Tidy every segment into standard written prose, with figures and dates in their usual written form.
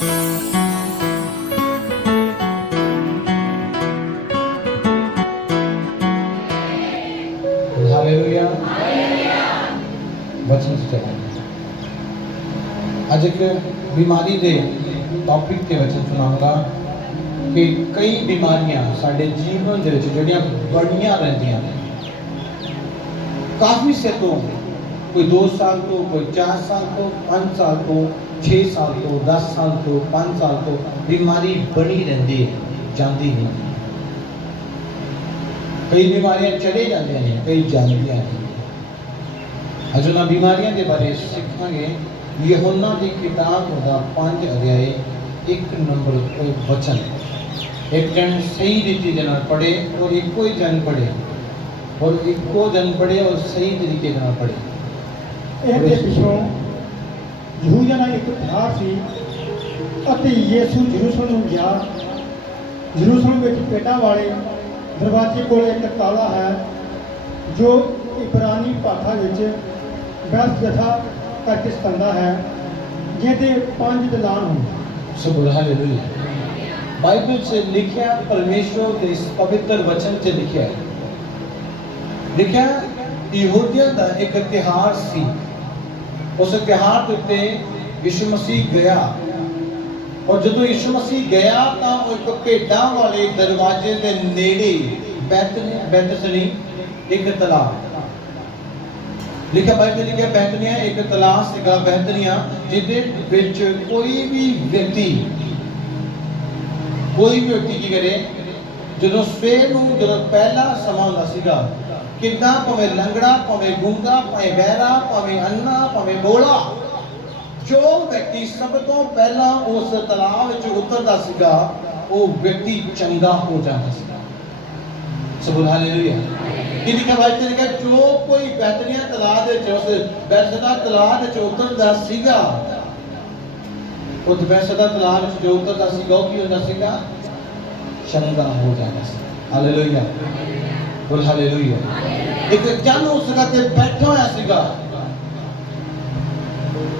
Hallelujah. वचन से चलाएं। आज एक बीमारी दे टॉपिक के वचन सुनाऊंगा कि कई बीमारियां साडे जीवन दे विच जड़ियां बड़ियां रहंदियां ने। काफी से तो कोई 2 साल तो, कोई 4 साल तो, 5 साल तो, 6 साल तो, 10 साल तो, 5 साल तो बीमारी बनी रहती है, जाती नहीं। कई बीमारियां चले जाती हैं, कई जाती हैं। आज उन्हां बीमारियां के बारे सीखांगे। यूहन्ना की किताब का 5 अध्याय 1 नंबर वचन। एक जन सही रीति के नाल पढ़े और एक कोई जन पढ़े और इको जन पढ़े और सही तरीके नाल पढ़े। ਇਹਦੇ ਪਿਛੋਂ ਯਹੂਦਾ ਦਾ ਇੱਕ ਤਿਉਹਾਰ ਸੀ ਅਤੇ ਯੀਸ਼ੂ ਯਰੂਸ਼ਲਮ ਨੂੰ ਗਿਆ। ਯਰੂਸ਼ਲਮ ਵਿੱਚ ਭੇਡਾਂ ਵਾਲੇ ਦਰਵਾਜ਼ੇ ਕੋਲ ਇੱਕ ਤਾਲਾ ਹੈ ਜੋ ਇਬਰਾਨੀ ਭਾਸ਼ਾ ਵਿੱਚ ਬੈਤਜਥਾ ਕਰਕੇ ਸਤਾਉਂਦਾ ਹੈ, ਜਿਹਦੇ 5 ਦਲਾਨ ਹਨ। सब हालेलुया। बाइबल से लिखा, परमेश्वर के इस पवित्र वचन से लिखा है। लिखा यहूदियों का एक त्योहार सी। उस त्योहार के उत्ते यीशु मसीह गया और जदों यीशु मसीह गया तो एक भेडां वाले दरवाजे के नेड़े बैतसनी एक तलाब लिखा। बाइबल लिखा बैतनिया एक तलाब सीगा बैतनिया, जिहदे विच कोई भी व्यक्ति की करे जदों सवेर नूं जदों पहला समा हुंदा सीगा, कितना भावें लंगड़ा, भावें गूंगा, भावें बहरा, भावें अन्ना, भावें बोला, जो व्यक्ति सब तो पहला उस तलाब विच उतरदा सीगा वो व्यक्ति चंगा हो जाता सीगा। सब हालेलुया। कि लिखा बाइबल लिखा जो कोई बैतनिया तलाब दे उस बैतसदा तलाब विच उतरदा सीगा, उस बैतसदा तलाब विच जो उतरदा सीगा वो की होंदा सीगा? चंगा हो जाता सीगा। हालेलुया। बोल हालेलुया। एक जन उस जगह ते बैठा होया सीगा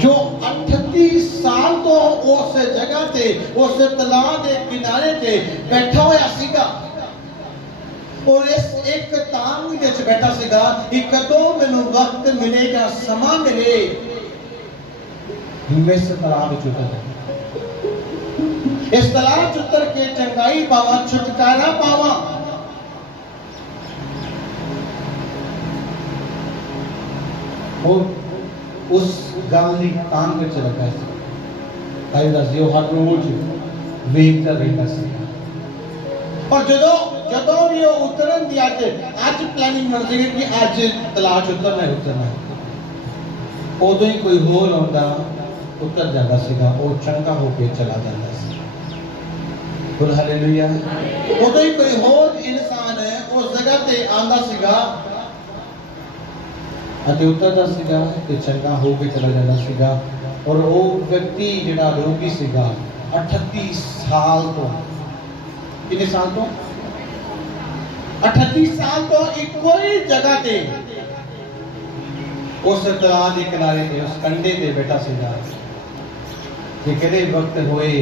जो 38 साल तो उस जगह ते उस तलाब के किनारे ते बैठा होया सीगा और इस एक तांग विच बैठा सीगा कि कदों मैनूं वक्त मिलेगा, समा मिले मैं इस तलाब विच उतर, इस तलाब विच उतर के चंगाई पावां, छुटकारा पावां। और उस गाली तांग विच लगा सी। भाई दस दियो हर रोज वेखदा रहंदा सी। और जदों भी वो उतरन दी अज प्लानिंग बन सी कि अज तलाब च उतरना है, उदों ही कोई होर आउंदा उतर जाता सीगा, वो चंगा होके चला जाता सी। बोल हालेलुया। उदों ही कोई होर इंसान उस जगह ते आंदा सीगा अते उतरदा सीगा ते चंगा हो के चला जाता सीगा। और वो व्यक्ति जिहड़ा रोगी सीगा 38 साल तो, कितने साल तो? 38 साल तो एक कोई जगह ते उस तलाब के किनारे ते उस कंडे ते बैठा सीगा कि किहड़े वक्त होए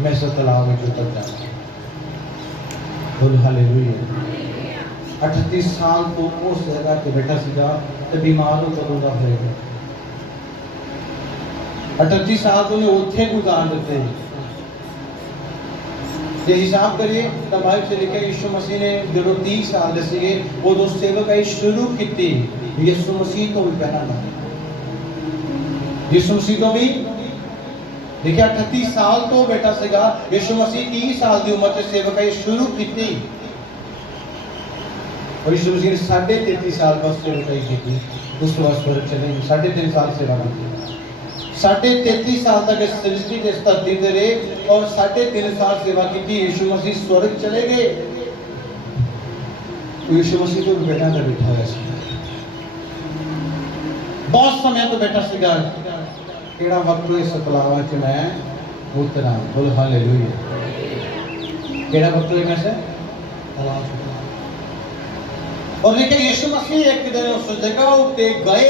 मैं इस तलाब में उतर जाऊं। बोल हालेलुया। 38 साल तो उस जगह पे बैठा सीगा ते बीमार कदों दा होएगा? 38 साल तो उत्थे गुजार दिते। जे हिसाब करिए तो बाइबल से लिखा यीशु मसीह ने जो 30 साल दे सीगे उदों सेवकाई शुरू की। यीशु मसीह तो भी पहला ना, यीशु मसीह तो भी देखिए 38 साल तो बेटा सीगा। यीशु मसीह 30 साल की उम्र से सेवकाई शुरू की और यीशु मसीह ने 33.5 साल बस सेवकाई की। उस बाद स्वर्ग चले 3.5 साल सेवा की। 33.5 साल तक इस सृष्टि के धरती पे रहे और 3.5 साल सेवा की। यीशु मसीह स्वर्ग चले गए। यीशु मसीह तो बेटा का बैठा हुआ है, बहुत समय तो बैठा सीगा। केड़ा वक्त इस तलाब च मैं उतरा। बोल हालेलुया। केड़ा वक्त मैं से तलाब च। और लेकिन यीशु मसीह एक दिन उस जगह उते गए।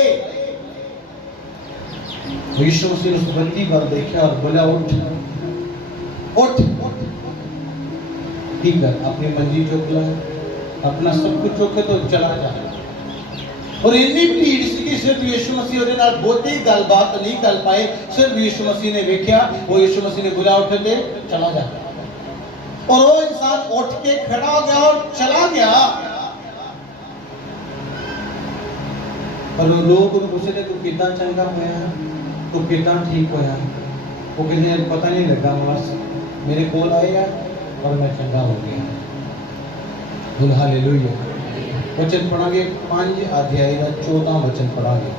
यीशु मसीह उस बंदी पर देखा और बोला उठ उठ ठीक कर, अपनी मंजी चुक ला, अपना सब कुछ चुक के तो चला जा। और इन्नी भीड़ सी कि सिर्फ यीशु मसीह ਉਹਦੇ ਨਾਲ ਬਹੁਤੀ ਗੱਲਬਾਤ नहीं कर पाए। सिर्फ यीशु मसीह ने देखा, वो यीशु मसीह ने बुला उठ के चला जा, और वो इंसान उठ के खड़ा हो गया और चला गया। पर वो लोग उनको पूछे तू कितना चंगा होया, तू कितना ठीक होया, वो कहते पता नहीं लगा, बस मेरे कोल आया और मैं चंगा हो गया। बोल हालेलुया। वचन पढ़ांगे 5 अध्याय का 14 वचन पढ़ांगे।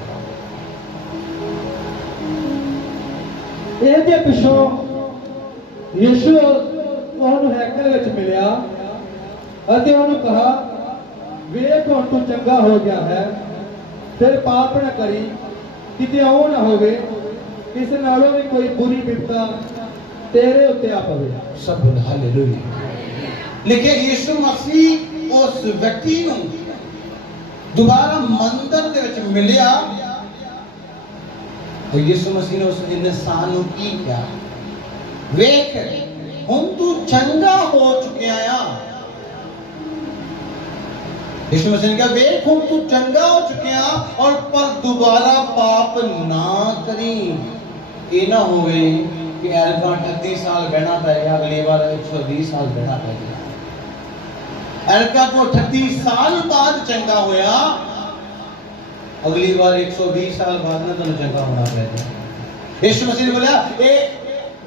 ਇਹਦੇ ਪਿੱਛੋਂ ਯਿਸੂ ਉਹਨੂੰ ਹੈਕਲ ਵਿੱਚ ਮਿਲਿਆ ਅਤੇ ਉਹਨੂੰ ਕਹਾ, ਵੇਖ ਹੁਣ ਤੂੰ ਚੰਗਾ ਹੋ ਗਿਆ ਹੈ, ਫਿਰ ਪਾਪ ਨਾ ਕਰੀ, ਕਿਤੇ ਉਹ ਨਾ ਹੋਵੇ ਇਸ ਨਾਲੋਂ ਵੀ ਕੋਈ ਬੁਰੀ ਵਿਪਤਾ ਤੇਰੇ ਉੱਤੇ ਆ ਪਵੇ। सब बोल हालेलुया। लेकिन यीशु मसीह उस व्यक्ति ਨੂੰ दोबारा मंदिर ਦੇ ਵਿੱਚ ਮਿਲਿਆ, तो यीशु मसीह ने उस इंसान ਨੂੰ ਕੀ ਕਿਹਾ, ਵੇਖ ਹੁਣ ਤੂੰ ਚੰਗਾ ਹੋ ਚੁੱਕਿਆ ਆ। यीशु मसीह ने कहा वेख ਹੁਣ ਤੂੰ ਚੰਗਾ ਹੋ ਚੁੱਕਿਆ, और पर दोबारा पाप ना करी। ਇਹ ਨਾ ਹੋਵੇ कि ऐलका 38 साल बहना पड़ेगा, अगली बार 120 साल बहना पड़ेगा। ऐलका को 38 साल बाद चंगा होया, अगली बार 120 साल बाद ना तो चंगा होना पड़ेगा। यीशु मसीह ने बोला ए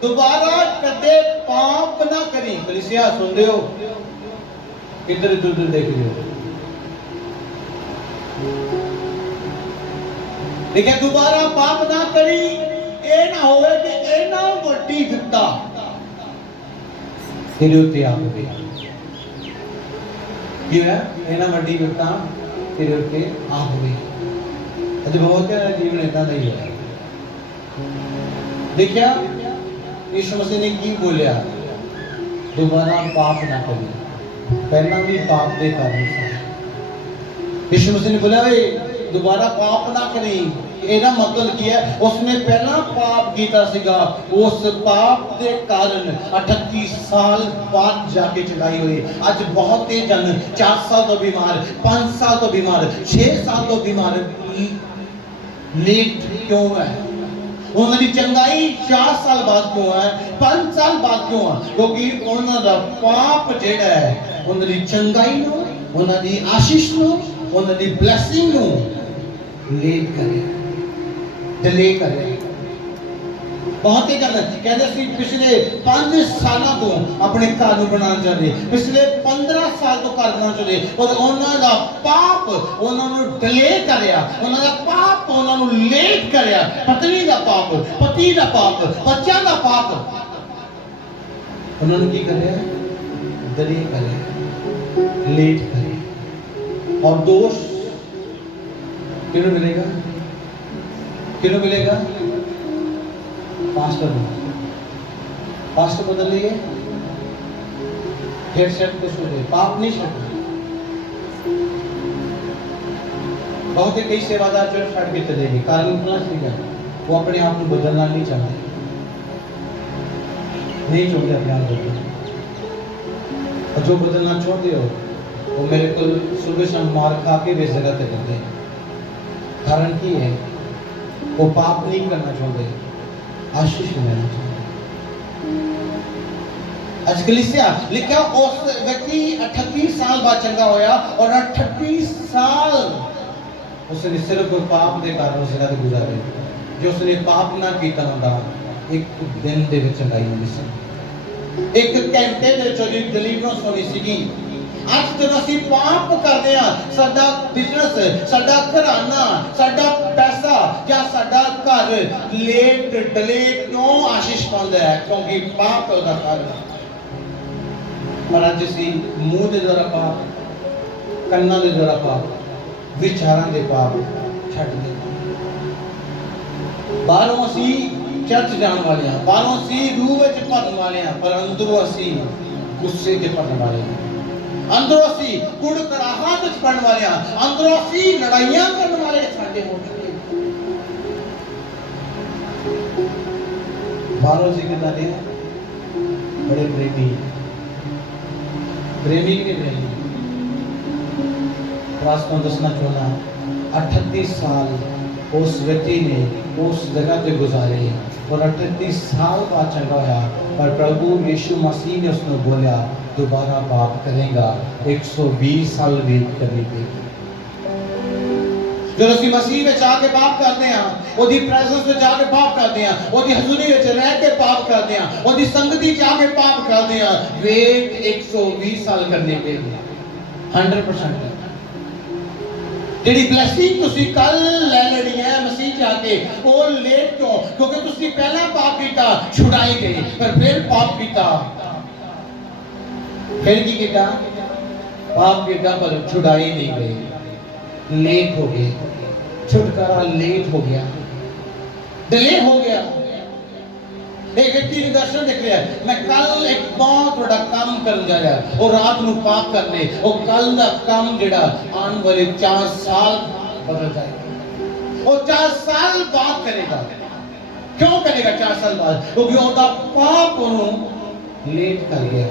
दोबारा कदे पाप ना करी। कलीसिया सुन रहे हो, इधर उधर देख रहे हो, लेकिन दोबारा पाप ना करी। ਇਹ ਨਾ ਹੋਵੇ ਕਿ ਇਹਨਾਂ ਵੱਡੀ ਵਿਪਤਾ ਤੇਰੇ ਉੱਤੇ ਆ ਪਵੇ। ਕੀ ਹੈ ਇਹਨਾਂ ਵੱਡੀ ਵਿਪਤਾ ਤੇਰੇ ਉੱਤੇ ਆ ਪਵੇ। ਅੱਜ ਬਹੁਤ ਹੈ ਜੀਵਨ ਇਦਾਂ ਦਾ ਹੀ ਹੈ। ਦੇਖਿਆ ਯਿਸੂ ਮਸੀਹ ਨੇ ਕੀ ਬੋਲਿਆ, ਦੁਬਾਰਾ ਪਾਪ ਨਾ ਕਰੀ। ਪਹਿਲਾਂ ਵੀ ਪਾਪ ਦੇ ਕਾਰਨ ਸੀ। ਯਿਸੂ ਮਸੀਹ ਨੇ ਬੋਲਿਆ ਵੇ दोबारा पाप ना करी। ਇਹਦਾ ਮਤਲਬ ਕੀ ਹੈ, ਉਸਨੇ ਪਹਿਲਾਂ ਪਾਪ ਕੀਤਾ ਸੀਗਾ, ਉਸ ਪਾਪ ਦੇ ਕਾਰਨ 38 ਸਾਲ ਬਾਅਦ ਜਾ ਕੇ ਚੜਾਈ ਹੋਈ। ਅੱਜ ਬਹੁਤੇ ਜਨ 4 ਸਾਲ ਤੋਂ ਬਿਮਾਰ, 5 ਸਾਲ ਤੋਂ ਬਿਮਾਰ, 6 ਸਾਲ ਤੋਂ ਬਿਮਾਰ ਲੇਟ ਕਿਉਂ ਹੈ? ਉਹਨਾਂ ਦੀ ਚੰਗਾਈ 4 ਸਾਲ ਬਾਅਦ ਕਿਉਂ ਹੈ, 5 ਸਾਲ ਬਾਅਦ ਕਿਉਂ ਹੈ? ਕਿਉਂਕਿ ਉਹਨਾਂ ਦਾ ਪਾਪ ਜਿਹੜਾ ਹੈ ਉਹਨਾਂ ਦੀ ਚੰਗਾਈ ਨੂੰ, ਉਹਨਾਂ ਦੀ ਆਸ਼ੀਸ਼ ਨੂੰ, ਉਹਨਾਂ ਦੀ ਬਲੇਸਿੰਗ ਨੂੰ ਲੇਟ ਕਰੇ, डिले करे। बहुत ही जन कहते सी पिछले 5 सालों तो अपने घर ਨੂੰ ਬਣਾਉਣਾ ਚਾਹੁੰਦੇ, ਪਿਛਲੇ 15 ਸਾਲ ਤੋਂ ਘਰ ਬਣਾਉਣਾ ਚਾਹੁੰਦੇ, ਪਰ ਉਹਨਾਂ ਦਾ ਪਾਪ ਉਹਨਾਂ ਨੂੰ ਡਿਲੇ ਕਰਿਆ, ਉਹਨਾਂ ਦਾ ਪਾਪ ਉਹਨਾਂ ਨੂੰ ਲੇਟ ਕਰਿਆ। ਪਤਨੀ ਦਾ ਪਾਪ, ਪਤੀ ਦਾ ਪਾਪ, ਬੱਚਿਆਂ ਦਾ ਪਾਪ ਉਹਨਾਂ ਨੂੰ ਕੀ ਕਰਿਆ, ਡਿਲੇ ਕਰਿਆ, ਲੇਟ ਕਰਿਆ। और दोष ਕਿਹਨੂੰ ਮਿਲੇਗਾ, किलो मिलेगा? पास्टर बदल लिए, हेड सेट को छोड़े, पाप नहीं छोड़े। बहुत ही कई सेवादार जो छड़ के चले गए, कारण क्या, वो अपने आप को बदलना नहीं चाहते, नहीं चाहते अपने आप को। और जो बदलना चाहते हो वो मेरे को सुबह शाम मार खा के वे जगह पे करते हैं। कारण की है, वो पाप नहीं करना चाहते, आशीष लेना चाहते। आज कलीसिया लिखा उस व्यक्ति 38 साल बाद चंगा होया, और 38 साल उसने सिर्फ पाप के कारण उस जगह गुजारे। जो उसने पाप ना किया होता, एक दिन दे विच चंगाई होनी सी, एक घंटे दे विच ओदी डिलीवरेंस होनी सी। ਅੱਜ ਜਦੋਂ ਅਸੀਂ ਪਾਪ ਕਰਦੇ ਆ, ਸਾਡਾ ਬਿਜ਼ਨਸ, ਸਾਡਾ ਘਰਾਨਾ, ਸਾਡਾ ਪੈਸਾ ਜਾਂ ਸਾਡਾ ਘਰ ਲੇਟ ਡਿਲੇ ਕਿਉਂ ਆਸ਼ੀਸ਼ ਪਾਉਂਦਾ ਹੈ? ਕਿਉਂਕਿ ਪਾਪ ਉਹਦਾ ਕਾਰਨ। ਪਰ ਅੱਜ ਅਸੀਂ ਮੂੰਹ ਦੇ ਦੁਆਰਾ ਪਾਪ, ਕੰਨਾਂ ਦੇ ਦੁਆਰਾ ਪਾਪ, ਵਿਚਾਰਾਂ ਦੇ ਪਾਪ ਛੱਡ ਦਿੱਤੇ। ਬਾਹਰੋਂ ਅਸੀਂ ਚਰਚ ਜਾਣ ਵਾਲੇ ਆ, ਬਾਹਰੋਂ ਅਸੀਂ ਰੂਹ ਵਿੱਚ ਭਰਨ ਵਾਲੇ ਆ, ਪਰ ਅੰਦਰੋਂ ਅਸੀਂ ਗੁੱਸੇ 'ਚ ਭਰਨ ਵਾਲੇ ਆ। अंदरों असी कुड़कड़ाहट च पड़न वाले हां, अंदरों असी लड़ाइयां करन वाले साडे हो चुके। बाहरों से कितना दे बड़े प्रेमी प्रेमी के प्रेमी रास्ता दसना चाहना 38 साल उस व्यक्ति ने उस जगह पे गुजारे और 38 साल बाद चंगा होया पर प्रभु यीशु मसीह ने उसने बोला दोबारा पाप करेगा 120 साल वेट करनी पड़ेगी। जो ਅਸੀਂ ਮਸੀਹ ਵਿੱਚ ਆ ਕੇ ਪਾਪ ਕਰਦੇ ਹਾਂ ਉਹਦੀ ਪ੍ਰੈਜ਼ੈਂਸ ਵਿੱਚ ਆ ਕੇ ਪਾਪ ਕਰਦੇ ਹਾਂ ਉਹਦੀ ਹਜ਼ੂਰੀ ਵਿੱਚ ਰਹਿ ਕੇ ਪਾਪ ਕਰਦੇ ਹਾਂ ਉਹਦੀ ਸੰਗਤੀ ਵਿੱਚ ਆ ਕੇ ਪਾਪ ਕਰਦੇ ਹਾਂ ਵੇਟ 120 ਸਾਲ ਕਰਨੀ ਪਏਗੀ 100%। ਜਿਹੜੀ ਬਲੇਸਿੰਗ ਤੁਸੀਂ ਕੱਲ ਲੈ ਲੈਣੀ ਹੈ ਮਸੀਹ ਚ ਆ ਕੇ ਉਹ ਲੇਟ ਕਿਉਂ ਕਿਉਂਕਿ ਤੁਸੀਂ ਪਹਿਲਾਂ ਪਾਪ ਕੀਤਾ ਛੁਡਾਈ ਗਏ ਪਰ ਫਿਰ ਪਾਪ ਕੀਤਾ फिर की किया पाप किया पर छुड़ाई नहीं गई लेट हो गए छुटकारा लेट हो गया डिले हो गया। एक व्यक्ति ने दर्शन देख लिया मैं कल एक बहुत बड़ा काम कर जा रहा और रात को पाप करने और कल का काम जेड़ा आने वाले 4 साल बदल जाएगा और 4 साल बाद करेगा। क्यों करेगा 4 साल बाद क्योंकि उसका पाप उन्होंने लेट कर गया।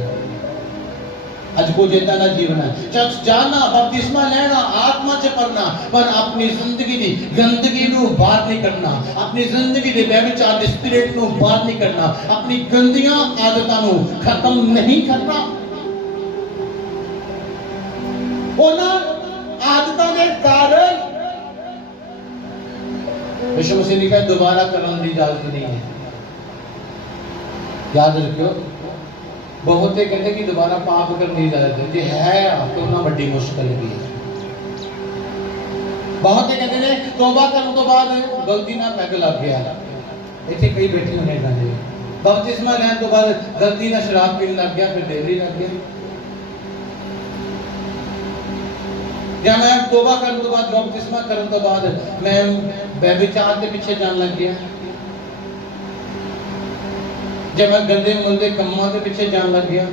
आज को जेता ना जीवन है चर्च जाना बपतिस्मा लेना आत्मा से पढ़ना पर अपनी जिंदगी दी गंदगी नु बाहर नहीं करना अपनी जिंदगी दे व्यभिचार दे स्पिरिट नु बाहर नहीं करना अपनी गंदियां आदतां नु खत्म नहीं करना ओना आदतां दे कारण यीशु मसीह ने कहा दोबारा करने की इजाजत नहीं है। याद रखियो बहुत कहते कि दोबारा पाप करने की इजाजत है तो ना बड़ी मुश्किल भी है। बहुत कहते ने तौबा करने तो बाद गलती ना पैग लग गया इतने कई बैठे होने जाने बपतिस्मा लेने तो बाद गलती ना शराब पीने लग गया फिर डेली लग गया या मैं तौबा करने तो बाद बपतिस्मा करने तो बाद मैं व्यभिचार के पीछे जाने लग गया जब मैं गंदे मुंदे कम्मा के पीछे जान लग गया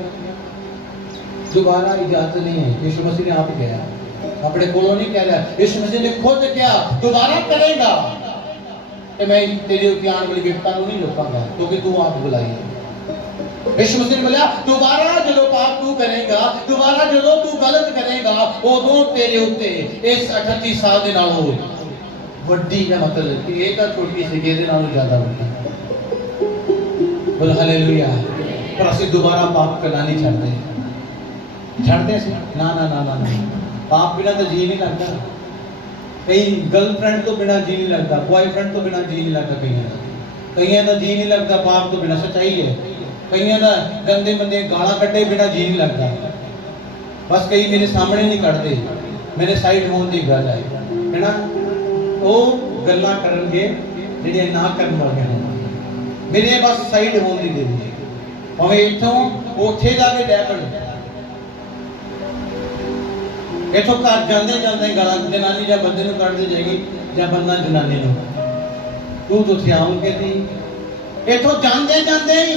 दोबारा इजाजत नहीं है। यीशु मसीह ने आप कहा अपने कोलों नहीं कह रहा यीशु मसीह ने खुद क्या दोबारा करेगा कि मैं तेरे ऊपर आने वाली विपत्ता नहीं रोकांगा क्योंकि तू आप बुलाई है। यीशु मसीह ने बोला दोबारा जो पाप तू करेगा दोबारा जो तू गलत करेगा उदों तेरे ऊते इस 38 साल दे नालों वड्डी का मतलब कि ये तो छोटी सी दे नालों ज्यादा वड्डी बोल हालेलुया। पर असि दोबारा पाप करना नहीं छड़ते ना ना ना ना ना पाप बिना तो जी नहीं लगता। कई गर्लफ्रेंड तो बिना जी नहीं लगता बॉयफ्रेंड तो बिना जी नहीं लगता कईयां का जी नहीं लगता पाप तो बिना सच्चाई है कईयां का गंदे मंदे गाना कटे बिना जी नहीं लगता बस कई मेरे सामने नहीं कटते मेरे साइड होने की गल है ना वो गल्लां करनगे जिहड़े ना करन वाले हैं मेरे बस साइड होने नहीं देंगे भावें इथों उथे जाके डैपन इथों घर जाते जाते गालां जनानी या बंदे नूं कढदी जाएगी या बंदा जनानी नूं तू तो आऊं कहती इथों जाते जाते ही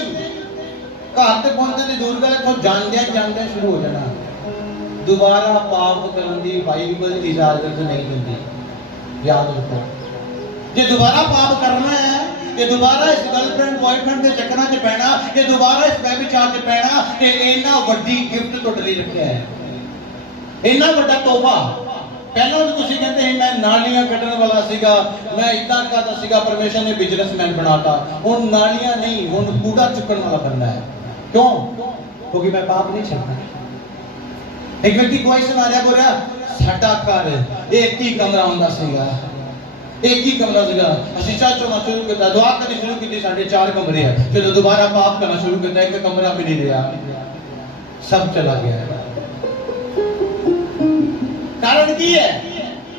घर ते पहुंचने की दूर गल इथों जाते जाते शुरू हो जाना दोबारा पाप करने की बाइबल इजाजत नहीं देती। याद रखो जे दोबारा पाप करना है कि दोबारा इस गर्लफ्रेंड बॉयफ्रेंड के चक्करां च पैना कि दोबारा इस व्यभिचार च पैना कि इन्ना वड्डी गिफ्ट तुहाडे लई रखिया है इन्ना वड्डा तोहफा। पहले तो तुसीं कहते हैं मैं नालियां कड्ढण वाला सीगा मैं इदां करदा सीगा परमेश्वर ने बिजनेसमैन बनाता हुण नालियां नहीं हुण कूड़ा चुकण वाला बनना है। क्यों क्योंकि मैं पाप नहीं छड्डना। एक व्यक्ति कोई सुना रहा बोल रहा साडा घर एक ही कमरा हुंदा सीगा एक ही कमरा सीगा असि चर्च होना शुरू किया दुआ करनी शुरू की साढ़े 4 कमरे है फिर दोबारा पाप करना शुरू किया एक कमरा भी नहीं रहा सब चला गया। कारण की है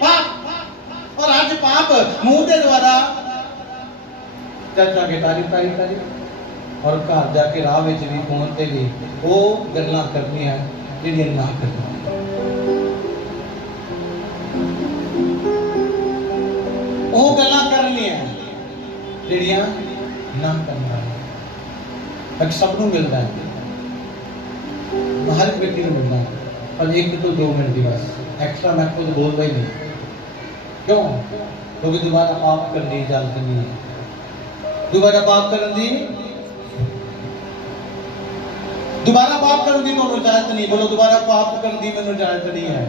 पाप और आज पाप मुंह के द्वारा चर्चा के तारीफ और घर जाके राह विच भी फोन ते भी वो गल्लां करनियां जिहड़ियां ना करनियां वो गल्लां करनियां जिहड़ियां ना करना एक सब नूं मिलदा है हर व्यक्ति नूं मिलदा है पर 1 तो 2 मिनट की बस एक्स्ट्रा मैं खुद बोलता ही नहीं। क्यों क्योंकि दोबारा पाप करने की इजाजत नहीं है दोबारा पाप करने की दोबारा पाप करने की तो इजाजत नहीं। बोलो दोबारा पाप करने की मैंने इजाजत नहीं है।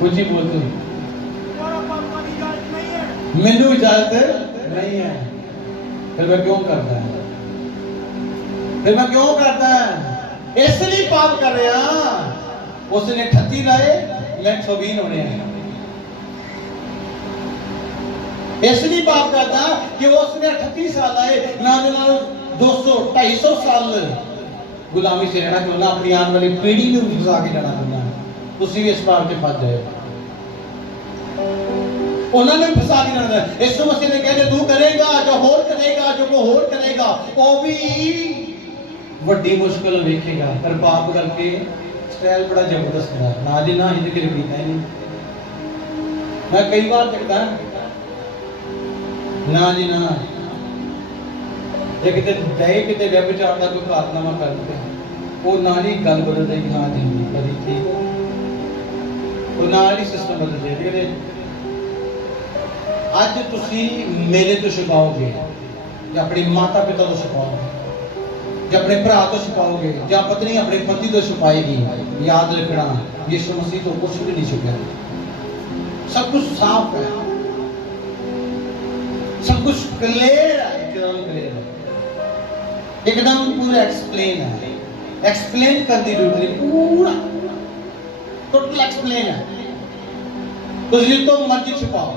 कुछ ही बोलते मैनू इजाजत नहीं है। फिर मैं क्यों करता है? फिर मैं क्यों करता है? इसलिए पाप कर रहा। उसने 38 लाए, मैं 120 होने हैं। इसलिए पाप करता कि वो उसने 38 साल आए ना 200-250 साल गुलामी से रहना क्यों ना अपनी आने वाली पीढ़ी में फंसा के जाना करना उसी भी इस बात के फंस जाए। उन्होंने फंसा के जाना। यीशु मसीह ने कहते तू करेगा जो होर करेगा, जो को होर करेगा वो भी बड़ी मुश्किल देखेगा। पर पाप करके स्टाइल बड़ा जबरदस्त है ना जी ना इनके लिए पीता ही नहीं। मैं कई बार कहता ना जी ना किते गए किते व्यभिचार का कोई कारनामा करते वो नाल ही गल बदल देगी। हाँ जी कभी ठीक वो नाल ही सिस्टम बदल देगी। अज तुसी मेरे तो छुपाओगे या अपने माता पिता तो छुपाओगे या अपने भरा तो छुपाओगे या पत्नी अपने पति तो छुपाएगी। याद रखना यीशु मसीह तो कुछ भी नहीं छुपा। सब कुछ साफ है, सब कुछ क्लियर है, एकदम क्लियर है, एकदम पूरा एक्सप्लेन है। एक्सप्लेन करने की जरूरत नहीं, पूरा टोटल एक्सप्लेन है। तो जितो मर्जी छुपाओ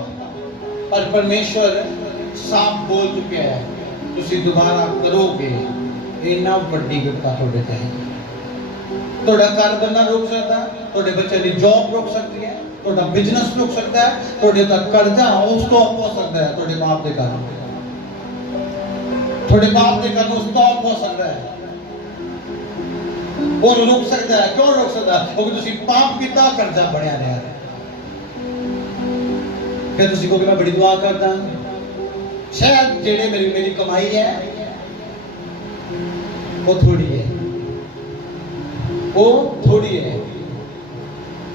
पर परमेश्वर साफ बोल चुके हैं तुसी दोबारा करोगे इन्ना बड़ी विपता थोड़े ते है। थोड़ा घर बनना रोक सकता है, थोड़े बच्चे की जॉब रोक सकती है, थोड़ा बिजनेस रोक सकता है, थोड़े तक कर्जा उसको हो सकता है, थोड़े बाप के कारण थोड़े बाप के कारण उसको हो सकता है। वो रोक सकता है। क्यों रोक सकता है? क्योंकि तुसी पाप किता कर्जा बढ़िया रहा है। क्या तुसी को कि मैं बड़ी दुआ करता शायद जेड़े मेरी कमाई है वो थोड़ी है, वो थोड़ी है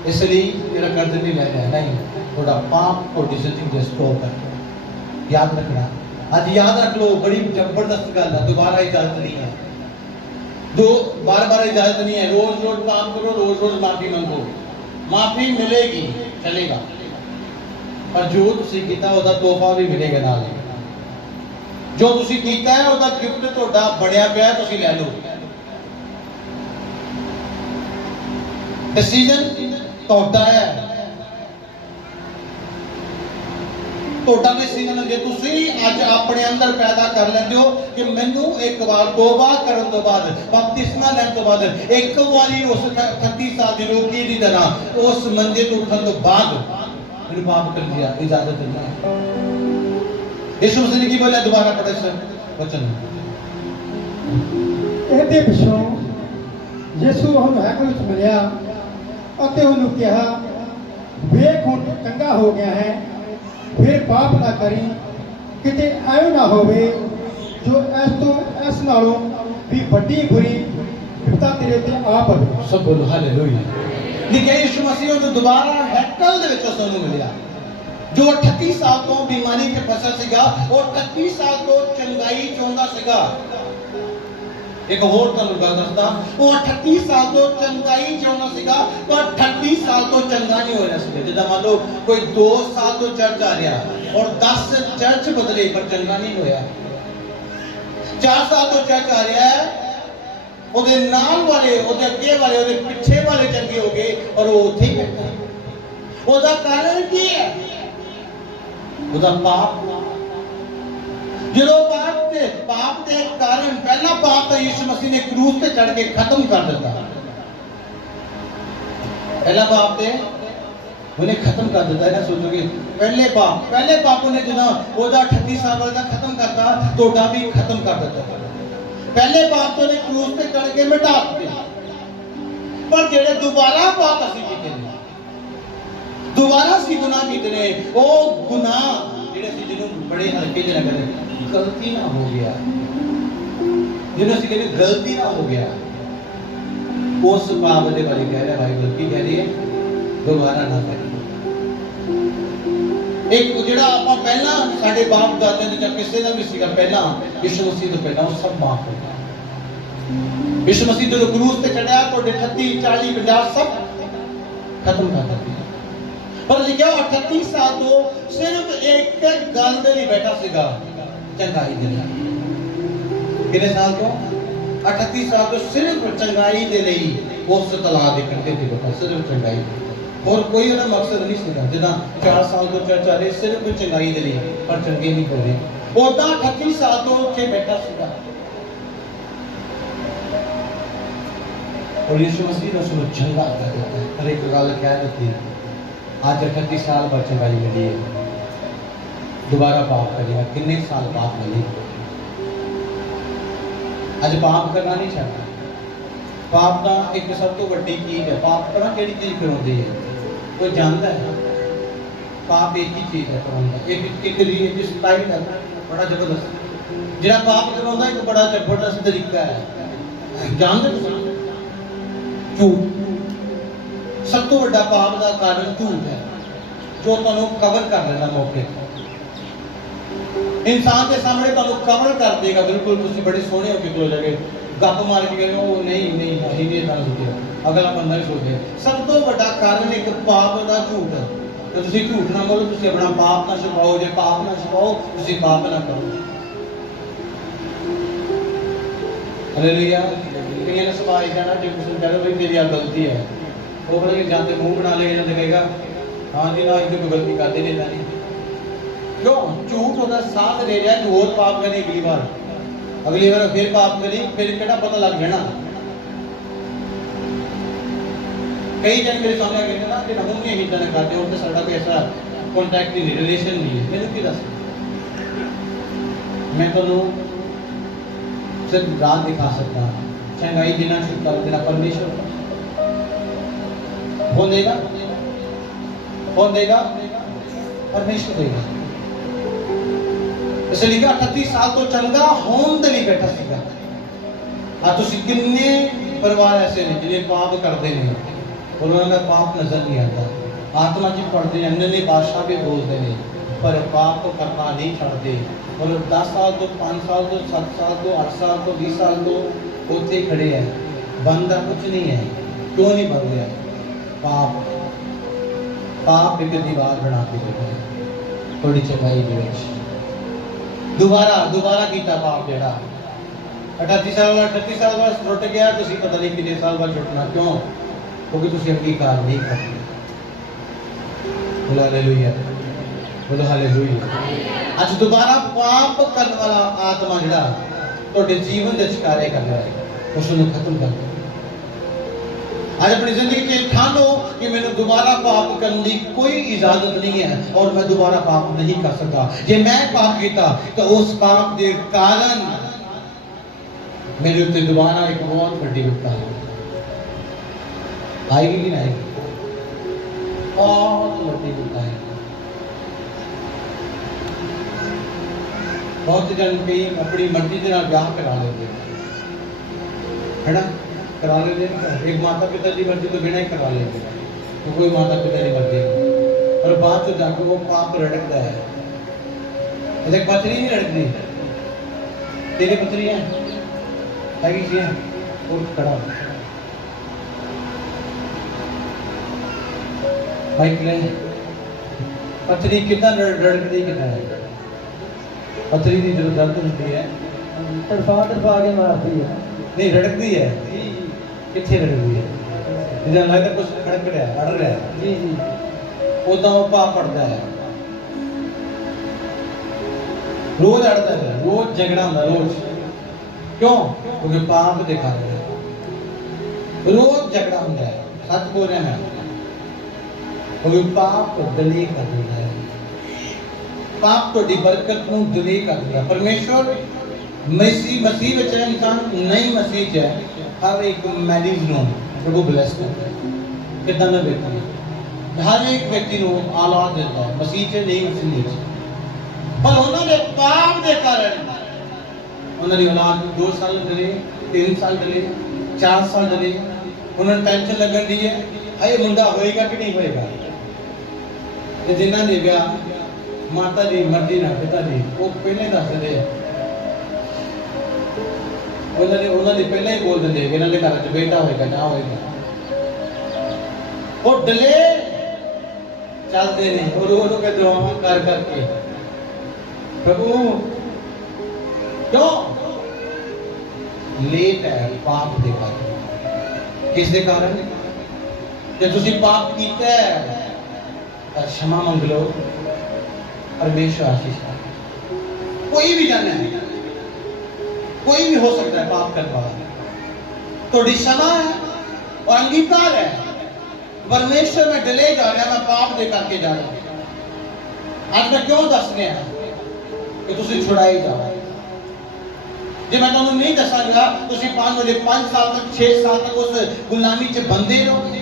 इसलिए मेरा कर्ज नहीं ले रहा। नहीं, थोड़ा पाप और डिजिटिंग स्टॉप है। याद रखना, आज याद रख लो, बड़ी जबरदस्त गल है। दोबारा इजाजत नहीं है, दो बार इजाजत नहीं है। रोज रोज काम करो, रोज रोज माफी मांगो, माफी मिलेगी चलेगा, पर जो तुसी कीता ओदा तोहफा भी मिलेगा नाल। जो तुसी कीता है ओदा गिफ्ट तोड़ा बढ़िया पिया तुसी ले लो। डिसीजन तोड़ा है, तोड़ा डिसीजन जे तुसी आज अपने अंदर पैदा कर लेंदे हो कि मैनू एक बार तौबा करन तो बाद बपतिस्मा लेने तो बाद एक बारी उस 38 साल दी रोगी दी तरह उस मंजे तो उठन तो बाद मैंने पाप कर दिया, इजाजत नहीं है। यीशु मसीह ने की बोला दोबारा पढ़े सर वचन ਇਹਦੇ ਪਿਛੋਂ ਯਿਸੂ ਉਹਨੂੰ ਹੈਕਲ ਵਿੱਚ ਮਿਲਿਆ ਅਤੇ ਉਹਨੂੰ ਕਿਹਾ ਵੇਖ ਹੁਣ ਤੂੰ ਚੰਗਾ ਹੋ ਗਿਆ ਹੈ, ਫਿਰ ਪਾਪ ਨਾ ਕਰੀ, ਕਿਤੇ ਐਵੇਂ ਨਾ ਹੋਵੇ ਜੋ ਇਸ ਨਾਲੋਂ ਵੀ ਵੱਡੀ ਬੁਰੀ ਵਿਪਤਾ ਤੇਰੇ ਤੇ ਆ ਪਵੇ। सब बोलो हालेलुया। लिखे यीशु मसीह ने दोबारा हैकल दे विच उसनु मिलिया जो 38 साल तो बीमारी के फसा सीगा और 38 साल तो चंगाई चाहता सीगा। एक होर तुहानू गल दसदा, वो 38 साल तो चंगाई चाहता सीगा पर 38 साल तो चंगा नहीं हो रहा सीगा। जिदा मान लो कोई 2 साल तो चर्च आ रहा और 10 चर्च बदले पर चंगा नहीं होया। 4 साल तो चर्च आ रहा है, ਉਹਦੇ ਨਾਲ ਵਾਲੇ ਉਹਦੇ ਅੱਗੇ ਵਾਲੇ ਉਹਦੇ ਪਿੱਛੇ ਵਾਲੇ ਚੰਗੇ ਹੋ ਗਏ ਔਰ ਉਹ ਉੱਥੇ ਹੀ ਬੈਠਾ। ਉਹਦਾ ਕਾਰਨ ਕੀ ਹੈ? ਉਹਦਾ ਪਾਪ। ਜਦੋਂ ਪਾਪ ਦੇ ਕਾਰਨ ਪਹਿਲਾ ਪਾਪ ਤਾਂ ਯਿਸੂ ਮਸੀਹ ਨੇ ਕਰੂਸ ਤੇ ਚੜ ਕੇ ਖਤਮ ਕਰ ਦਿੱਤਾ। ਪਹਿਲਾ ਪਾਪ ਤੇ ਉਹਨੇ ਖਤਮ ਕਰ ਦਿੱਤਾ। ਇਹਨਾਂ ਸੋਚੋਗੇ ਪਹਿਲੇ ਪਾਪ ਉਹਨੇ ਜਦੋਂ ਉਹਦਾ 38 ਸਾਲ ਵਾਲਾ ਖਤਮ ਕਰਤਾ, ਤੁਹਾਡਾ ਵੀ ਖਤਮ ਕਰ ਦਿੱਤਾ। पहले पाप तो ने क्रूस पे चढ़ के मिटा दिए, पर जेड़े दोबारा पाप असी कीते ने, दोबारा सी गुनाह कीते ने, ओ गुनाह जेड़े सी जिन्हों बड़े हल्के च ना करे, गलती ना हो गया, जिन्हों सी कहते गलती ना हो गया, उस पाप दे बारे कह रहा भाई गलती कह रही है दोबारा ना करें। एक जेड़ा आपा पहला साडे बाप दादे ने जब किसी का भी सीगा पहला यीशु मसीह तो पहला वो सब माफ हो गया। यीशु मसीह जो क्रूस ते चढ़ाया तो 38 40 50 सब खत्म कर दिया। पर लिखा 38 साल तो सिर्फ एक गल दे लिए बैठा सीगा, चंगाई दे लिए। कितने साल तो 38 साल तो सिर्फ चंगाई दे लिए उस तलाब के कंढे ते बैठा, सिर्फ चंगाई और कोई उन्हें मकसद नहीं सीगा। जिदा 4 साल तो चर्चा रहे सिर्फ चंगाई दे लिए पर चंगे नहीं हो रहे। ओदा 38 साल तो उत्थे बैठा सीगा और यीशु मसीह ने उसको चंगा कर दिया। पर एक गल कह दी, आज 38 साल बाद चंगाई मिली है, दोबारा पाप करेगा, कितने साल बाद मिली। आज पाप करना नहीं चाहता। पाप का एक सब तो बड़ी चीज है। पाप करना केड़ी चीज करवाती है, कोई जानता है। पाप एक ही चीज है करवाना, एक रिलीजियस स्टाइल है बड़ा जबरदस्त। जिहड़ा पाप करवाना एक बड़ा जबरदस्त तरीका है। जानते हो झूठ सब तो बड़ा पाप का कारण झूठ है, जो तुहानू कवर कर लेना मौके इंसान के सामने तुहानू कवर कर देगा। बिल्कुल तुसी बड़े सोहने होके खलो जाओगे, गप मार के कहोगे ओ नहीं नहीं असीं नहीं इदां सोचिया, अगला बंदा भी सोचे। सब तो बड़ा कारण एक पाप का झूठ है। तो तुसी झूठ ना बोलो, तुसी अपना पाप ना छुपाओ। जे पाप ना छुपाओ तुसी पाप ना करो। हालेलुया। कई ने सवाल जाना जो कुछ कह रहे भाई मेरी गलती है, वो बोले जाते मुंह बना लेगा, जाते कहेगा हाँ जी ना इनको कोई गलती करते नहीं था नहीं। क्यों? झूठ होता साथ ले रहा है, और पाप करी अगली बार फिर पाप करी, फिर केड़ा पता लग जाना। कई जन मेरे सामने आके कहते ना कि हम नहीं इतना ना करते और तो साडा कोई ऐसा कांटेक्ट नहीं, रिलेशन नहीं है। मैंने की दस मैं तो सिर्फ रात दिखा सकता, चंगाई देना छुटका देना परमेश्वर कौन देगा? कौन देगा? परमेश्वर देगा। इसलिए 38 साल तो चंगा होने दे लिए बैठा सीगा। आ तुसी किन्ने परिवार ऐसे ने जिन्हें पाप करते हैं और उन्होंने पाप नजर नहीं आता, आत्मा जी पढ़ते हैं, अन्य भाषा भी बोलते हैं, पर पाप तो करना नहीं छोड़ते। और 10 साल तो 5 साल तो 7 साल तो 8 साल तो 20 साल तो उत्थे खड़े हैं, बनता कुछ नहीं है। क्यों नहीं बन गया? पाप पाप एक दीवार बना के बैठे थोड़ी चंगाई दे दोबारा दोबारा कीता पाप जेड़ा 38 साल बाद टुट गया, तुसी पता नहीं कितने साल बाद टुटना। क्यों? क्योंकि तुसी अंगीकार नहीं करते। बोलो हालेलुया, बोलो हालेलुया। आज दोबारा पाप करने वाला आत्मा जेड़ा तोड़े जीवन दे कार्य कर रहा है, उसको खत्म कर दो। आज अपनी जिंदगी में ठानो कि मैंने दोबारा पाप करने की कोई इजाजत नहीं है और मैं दोबारा पाप नहीं कर सकता। जे मैं पाप किया तो उस पाप के कारण मेरे उत्ते दोबारा एक बहुत बड़ी विपदा आएगी कि नहीं आएगी? बहुत बड़ी विपदा है। बहुत जन भी अपनी मर्जी के नाल ब्याह करा लेते है ना, करा लेते। एक माता पिता की मर्जी तो बिना ही करा लेते, तो कोई माता पिता की मर्जी और बाद में जाकर वो पाप रड़कता है। ऐसे पथरी नहीं रड़कती, तेरी पथरी है और खड़ा भाई ले पथरी कितना रड़कती कितना है। पथरी की जो दर्द होती है तड़फा तड़फा के मारती है, नहीं रड़कती है। कितने रड़कती है? जिदा लगता कुछ खड़क रहा है, अड़ रहा है जी जी, उदा वो पाप पड़ता है। रोज अड़ता है, रोज झगड़ा होता रोज। क्यों? क्योंकि पाप दिखा रहे हैं, रोज झगड़ा होता है। सच बोल रहे हैं, क्योंकि पाप डिले कर देता है। पाप तो दी बरकत को डिले कर दिया। परमेश्वर मसीह बच्चा इंसान नई मसीह है, हर एक मैरिज नो प्रभु ब्लेस करता है। कितना ना बेहतर हर एक व्यक्ति को औलाद देता है, मसीह से नहीं मसीह पर उन्होंने पाप के कारण उन्होंने औलाद 2 साल डले, 3 साल डले, 4 साल डले। उन्होंने टेंशन लगन दी है हाय मुंडा होएगा कि नहीं होएगा। जिन्होंने ने ब्याह माता जी मर्जी ना पिता जी वो पहले दस दे उन्होंने पहले ही बोल देंगे कि इन्होंने घर च बेटा होएगा ना होएगा वो डले चलते हैं और उन्होंने के दुआवां कर करके प्रभु क्यों लेट है पाप दे कारण किस दे कारण जे तुसी पाप कीता है तो क्षमा मंग लो परमेश्वर आशीष कोई भी जाने है कोई भी हो सकता है पाप करने वाला तो क्षमा है और अंगीकार है परमेश्वर में डले जा रहा मैं पाप दे करके जा रहा हूं आज मैं क्यों दस रहा कि तुसी छुड़ाई जाओ जे मैं तुहानू नहीं दसांगा तुसी 5 साल तक 6 साल तक उस गुलामी च बंधे रहोगे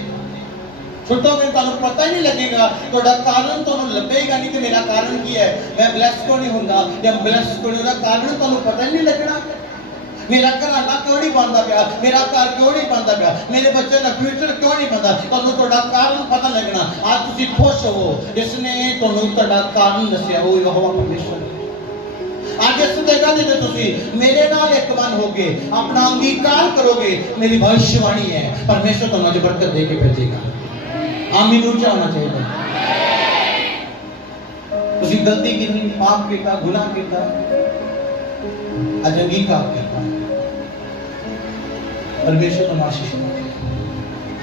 छुट्टोगे तुहानू पता ही नहीं लगेगा थोड़ा कारण तुहानू लभेगा नहीं कि मेरा कारण की है मैं ब्लेस क्यों नहीं हुंदा या ब्लेस क्यों नहीं हुंदा कारण तुहानू पता ही नहीं लगना मेरा घराना क्यों नहीं बनता पाया मेरा घर क्यों नहीं बनता पाया मेरे बच्चे का फ्यूचर क्यों नहीं बनता तुहानू थोड़ा कारण पता लगना आज तुसी खुश हो जिसने तुहानू थोड़ा कारण दसिया वो यहोवा परमेश्वर आज इस जगह ते तुसी मेरे नाल एक मन होगे अपना अंगीकार करोगे मेरी भविष्यवाणी है परमेश्वर तुहानू आज बरकत दे के भेजेगा आमीन ऊंचा होना चाहिए तुसी गलती की पाप किया गुनाह किया आज अंगीकार करना परमेश्वर को आशीष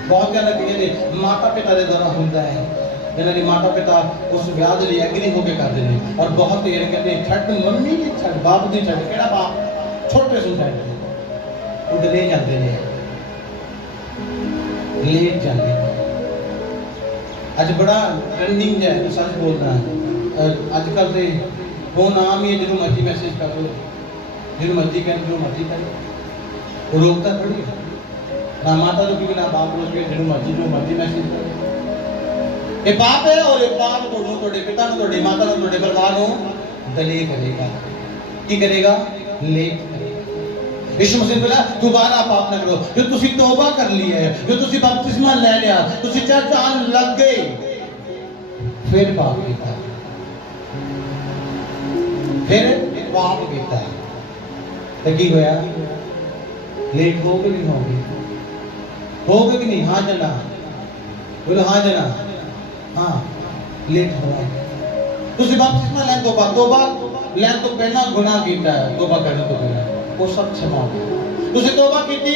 बहुत ज्यादा कहते माता पिता के द्वारा होता है जिन्होंने माता पिता उस ब्याह के लिए एग्री होकर करते हैं और बहुत ये कहते छट मम्मी की छट बाप की छट केड़ा बाप छोटे से छट उठ ले जाते हैं लेट जाते हैं आज बड़ा ट्रेंडिंग है तो सच बोलना है आजकल तो फोन आम ही है जो मर्जी मैसेज कर दो जो मर्जी करें जो मर्जी करें रोकता थोड़ी ना माता रोकी ना बाप रोके जो मर्जी मैसेज करे ये बाप है और ये बाप दोनों तोड़े पिता ने तोड़े माता ने तोड़े परिवार को दले करेगा की करेगा लेट करेगा यीशु मसीह बोला दोबारा पाप न करो जो तुसी तौबा कर ली है जो तुसी बपतिस्मा ले लिया तुसी चर्च आन लग गए फिर पाप किया फिर पाप किया तो की होया लेट हो गए नहीं होगे कि नहीं हाँ जना बोलो हाँ जना हाँ लेट हो रहा है तुसी बपतिस्मा लेन तौबा लेन तो पहला गुनाह कीता है तौबा करने तो पहला वो सब क्षमा तुसी तौबा कीती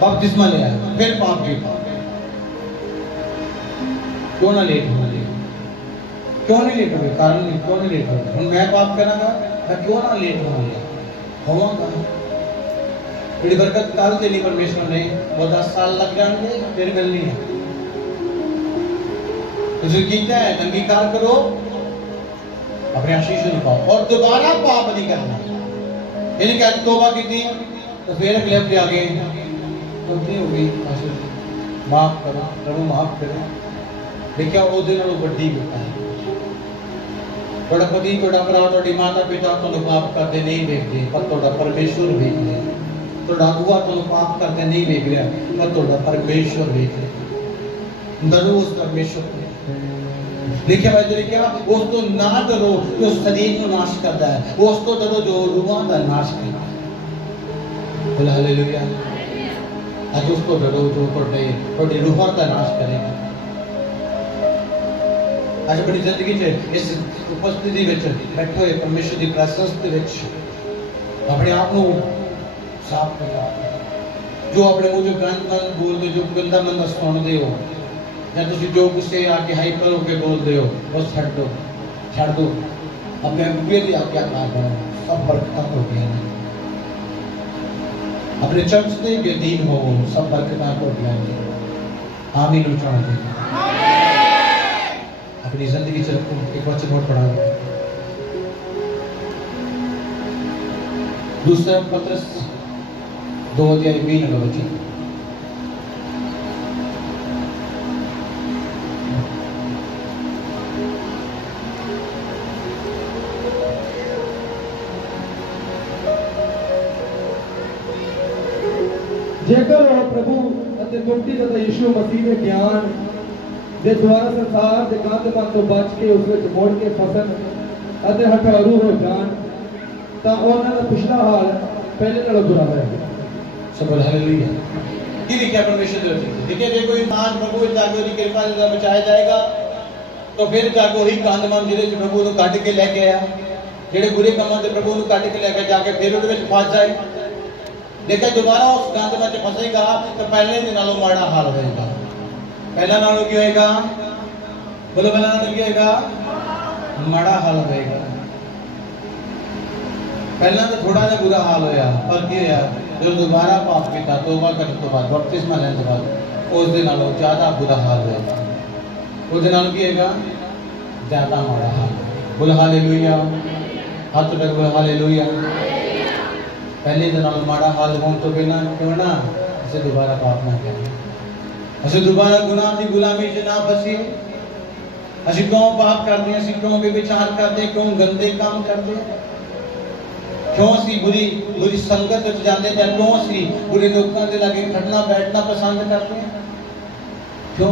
बपतिस्मा ले आया फिर पाप कीता क्यों ना लेट होना क्यों नहीं लेट हो गए कारण नहीं क्यों नहीं लेट हो गए मैं पाप करांगा मैं क्यों ना लेट होवांगा बड़ी बरकत काल के लिए परमेश्वर ने वो 10 साल लग जाएंगे फिर मिलनी है तुझे कीता है अंगीकार करो अपने आशीष पाओ और दोबारा पाप नहीं करना यानी कि आज तौबा की थी तो फिर अगले हफ्ते आगे गलती हो गई माफ करो प्रभु माफ करो देखिए वो दिन वड्डी होता है थोड़ा पति थोड़ा भरा थोड़ी माता पिता तो पाप करते नहीं देखते पर थोड़ा परमेश्वर देख रहे थोड़ा अगुआ तो पाप करते नहीं देख रहा पर थोड़ा परमेश्वर देख रहे डरो उस परमेश्वर को देखिए भाई जो क्या उस तो ना डरो जो शरीर को नाश करता है उस तो डरो जो रूहां का नाश करता है बोला हालेलुया आज उसको डरो जो थोड़ी रूहां का नाश करेगा आज अपनी जिंदगी च इस उपस्थिति विच बैठे हुए परमेश्वर की प्रेजेंस दे विच अपने आप को साफ करना जो अपने मुंह जो गंद मन बोलते जो गंदा मन सुनते हो या तुम जो गुस्से आके हाइपर होके बोलते हो वो छड़ दो अपने अगुए की आज्ञा पालन करो सब बरकत हो गया अपने चर्च के अधीन हो सब बरकत हो गया आमीन उच्चारण अपनी जिंदगी से रखो एक वचन और पढ़ा दूसरा पत्रस 2:20 नंबर वचन जेकर प्रभु ਅਤੇ ਮੁਕਤੀ ਦਾਤਾ ਯਿਸੂ ਮਸੀਹ ਦੇ ਗਿਆਨ ਦੇ ਦੁਆਰਾ ਸੰਸਾਰ ਦੇ ਗੰਦ ਮਨ ਤੋਂ ਬਚ ਕੇ ਉਸ ਵਿੱਚ ਮੁੜ ਕੇ ਫਸਣ ਅਤੇ ਹਠਾਰੂ ਹੋ ਜਾਣ ਤਾਂ ਉਹਨਾਂ ਦਾ ਪਿਛਲਾ ਹਾਲ ਪਹਿਲੇ ਨਾਲੋਂ ਬੁਰਾ ਹੋਇਆ। सब बोल हालेलुया। ये लिखा परमेश्वर की तरफ से। देखिए जे कोई इंसान प्रभु विच जाके उसकी कृपा से बचाया जाएगा तो फिर जाके वही गंद मन जिहदे च प्रभु ਨੂੰ ਕੱਢ ਕੇ ਲੈ ਕੇ ਆਇਆ, ਜਿਹੜੇ बुरे ਕੰਮਾਂ ਤੇ प्रभु ਨੂੰ ਕੱਢ ਕੇ ਲੈ ਕੇ ਜਾ ਕੇ ਫਿਰ ਉਹਦੇ ਵਿੱਚ ਫਸ ਜਾਏ, ਲੇਕਿਨ ਦੁਬਾਰਾ ਉਸ ਗੰਦ ਵਿੱਚ ਫਸੇਗਾ ਤਾਂ ਪਹਿਲੇ ਦੇ ਨਾਲੋਂ ਮਾੜਾ ਹਾਲ ਹੋਏਗਾ। ਪਹਿਲਾਂ ਨਾਲੋਂ ਕੀ ਹੋਏਗਾ? ਬੋਲੋ ਪਹਿਲਾਂ ਨਾਲੋਂ ਕੀ ਹੋਏਗਾ? ਮਾੜਾ ਹਾਲ ਹੋਏਗਾ। ਪਹਿਲਾਂ ਤਾਂ ਥੋੜਾ ਜਿਹਾ ਬੁਰਾ ਹਾਲ ਹੋਇਆ, ਪਰ ਕੀ ਹੋਇਆ? जो दोबारा पाप किया तौबा करने तो बाद बपतिस्मा लेने के बाद उस दिन नालों ज़्यादा बुरा हाल होएगा। उस दिन नालों की होएगा? ज़्यादा माड़ा हाल। बोल हालेलुया। हाथ उठा बोल हालेलुया। पहले दिन नालों माड़ा हाल होने तो पहला क्यों ना इसे दोबारा पाप ना करें, इसे दोबारा गुनाह की गुलामी से ना फंसिए। असी क्यों पाप करते हैं, असी क्यों बेविचार करते हैं, क्यों गंदे काम करते हैं, क्यों असी बुरी संगत में जाते हैं, क्यों असी बुरे लोगों के लगे खड़ना बैठना पसंद करते हैं, क्यों?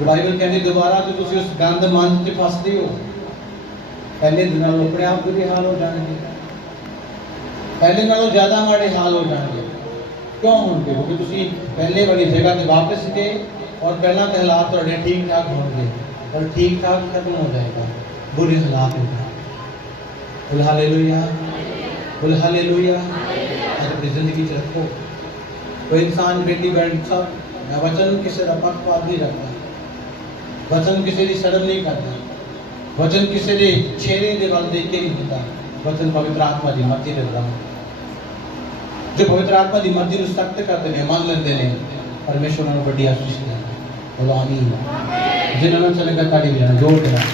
बाइबल कहती दोबारा तो तुम उस गंद मन से फसते हो, पहले दिन नालों अपने आप बुरे हाल हो जाएंगे, पहले नालों ज़्यादा माड़े हाल हो जाएंगे। क्यों होंगे? क्योंकि तुम पहले वाली जगह से वापस गए और पहला के हालात थोड़े ठीक ठाक होंगे और ठीक ठाक खत्म हो जाएगा, बुरे हालात हो जाएंगे। बोल हालेलुया। बोल हालेलुया। अपनी जिंदगी च रखो। कोई इंसान बेटी बहन सब वचन किसी का पक्षपात नहीं रखता, वचन किसी की शर्म नहीं करता, वचन किसी के चेहरे के वाल देख के नहीं देता, वचन पवित्र आत्मा की मर्जी देता। जो पवित्र आत्मा की मर्जी को सख्त करते हैं, मान लेते हैं, परमेश्वर उन्होंने बड़ी आशीष देता। बोलो आमीन। जिन्होंने चलेगा ताड़ी बजाना जोर देना।